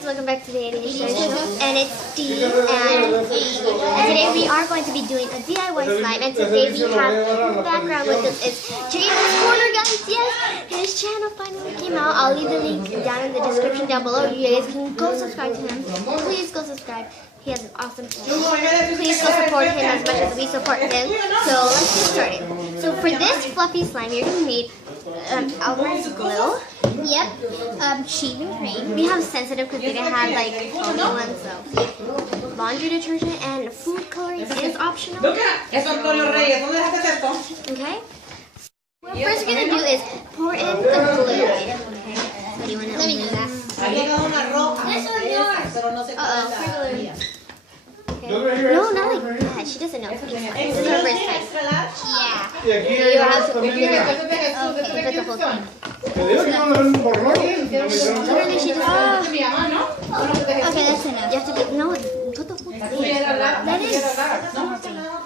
Welcome back to the ADHD Show, and it's Dee, and today we are going to be doing a DIY slime, and today we have in the background with us is James Corner, guys. Yes, his channel finally came out. I'll leave the link down in the description down below. You guys can go subscribe to him. Please go subscribe. He has an awesome channel. Please go support him as much as we support him. So let's get started. So for this fluffy slime, you're gonna need Elmer's glue. Yep. Shaving cream. We have sensitive because we didn't have like foamy ones, so laundry detergent and food coloring is optional. Okay. What we're first gonna do is pour in the glue. Okay. What do you want to? Let me do that. Okay. No, not like that. She doesn't know. This is her first time. Yeah. You have to put the whole thing. Literally, she just. Okay, that's enough. You have to do. No, put the whole thing. That is.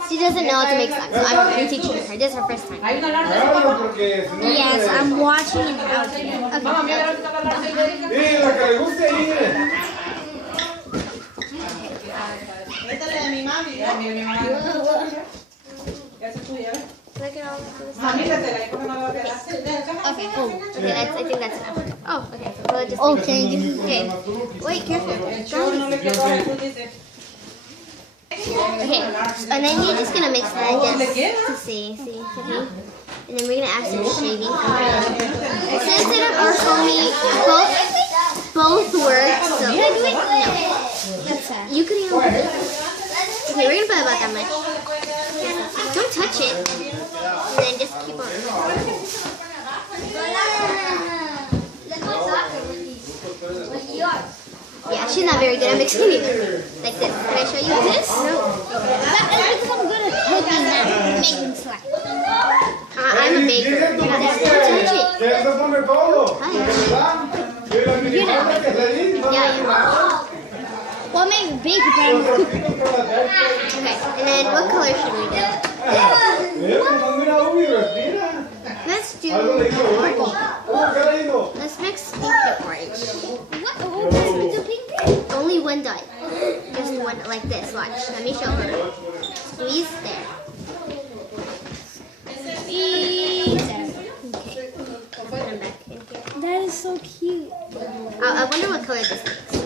She doesn't know how to make slime, so I'm teaching her. This is her first time. Yes, I'm watching it out here. Look at all this. Okay, I think that's enough. Oh, okay. So we'll just okay. Wait, careful. Okay, and then you're just gonna mix that just to see. Okay. And then we're gonna add some shaving cream. Sensitive or foamy, both work. So no, you could even. Okay, we're gonna put about that much. Don't touch it. And then just keep on. Yeah, she's not very good at mixing either. Like this. Can I show you this? No. That is because I'm good at cooking and making slime. I'm a baker. Don't touch it. You know. Yeah, you know. Well, I'm a baker, but I'm a cooker. Okay, and then what color should we do? Let's do orange. Let's mix pink and orange. What? Only one dot. Just one like this. Watch. Let me show her. Squeeze there. Okay. Put them back in here. That is so cute. I wonder what color this makes.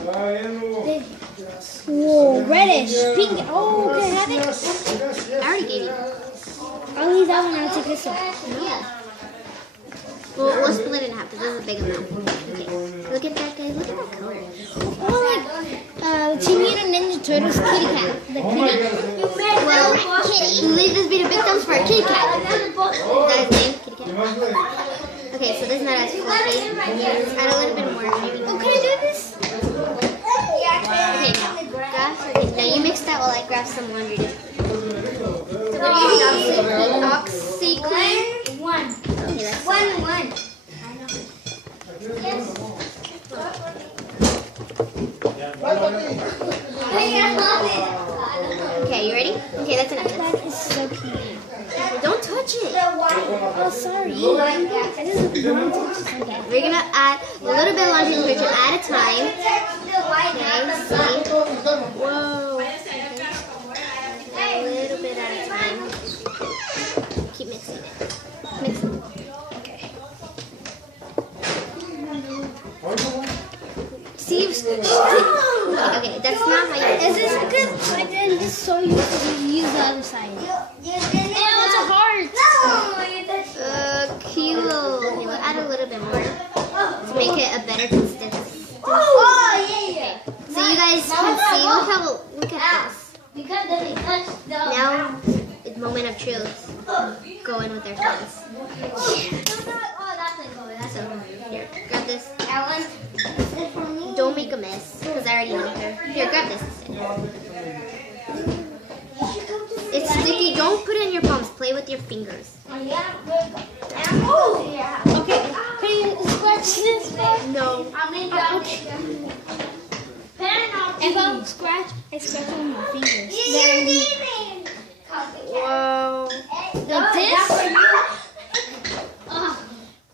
Whoa, reddish, pink. Oh, can I have it? I already gave you. I'll leave that one. I'll take this one. No. We'll split it in half because this is a big amount. Okay. Look at that, guys. Look at that color. Oh, like Teenage Mutant Ninja Turtles kitty cat. The kitty. Well, leave this be the big thumbs for a kitty cat. Is that his name? Kitty cat? Okay, so this is not as fluffy. Let's add a little bit more maybe. Oh, can I do this? Okay, now you mix that while I grab some laundry detergent. So we're using OxiClean. One. Okay, that's One. okay, you ready? Okay, that's enough. That is so cute. Don't touch it. Oh, sorry. I didn't want to touch it. Okay, we're gonna add a little bit of laundry detergent at a time. Okay, see? Whoa. Okay. A little bit at a time. Keep mixing it. Mix it. Okay. See? Okay, that's not how you. Is this good? I didn't just so you use the other side. It's a heart. Cute. Okay, we'll add a little bit more to make it a better consistency. So you guys can see. Look at this. Now, it's moment of truth. Go in with their tongues. So, here, grab this. Don't make a mess, because I already know her. Here, grab this instead. It's sticky. Don't put it in your palms. Play with your fingers. Okay. Can you scratch this? No. If I scratch, I scratch on my fingers. Whoa. Like this?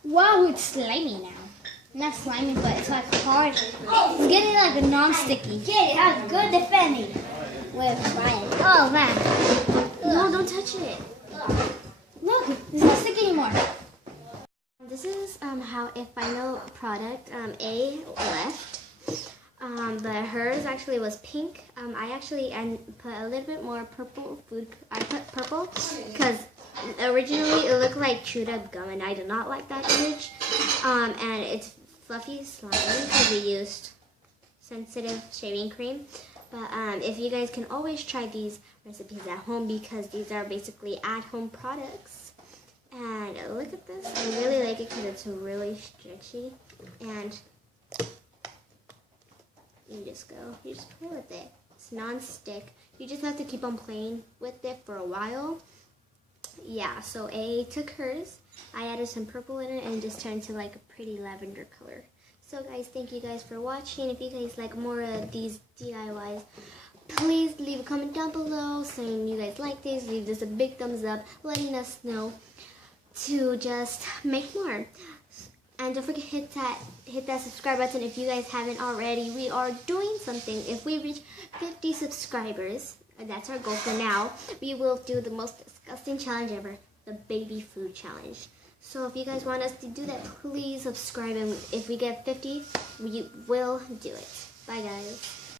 Wow, it's slimy now. Not slimy, but it's like hard. It's getting like a non-sticky. Kid, it has good defending. With Brian. Oh man. No, don't touch it. Look, it's not sticky anymore. This is how a final product. A left. But hers actually was pink. I actually put a little bit more purple food. I put purple because originally it looked like chewed up gum, and I do not like that image. And it's fluffy slime because we used sensitive shaving cream. But if you guys can always try these recipes at home because these are basically at-home products. And look at this. I really like it because it's really stretchy. And you just play with it. It's non-stick. You just have to keep on playing with it for a while. Yeah, so A took hers. I added some purple in it and it just turned to like a pretty lavender color. So guys, thank you guys for watching. If you guys like more of these DIYs, please leave a comment down below saying you guys like these. Leave us a big thumbs up, letting us know to just make more. And don't forget hit that subscribe button if you guys haven't already. We are doing something. If we reach 50 subscribers, and that's our goal for now, we will do the most disgusting challenge ever, the baby food challenge. So if you guys want us to do that, please subscribe, and if we get 50, we will do it. Bye guys.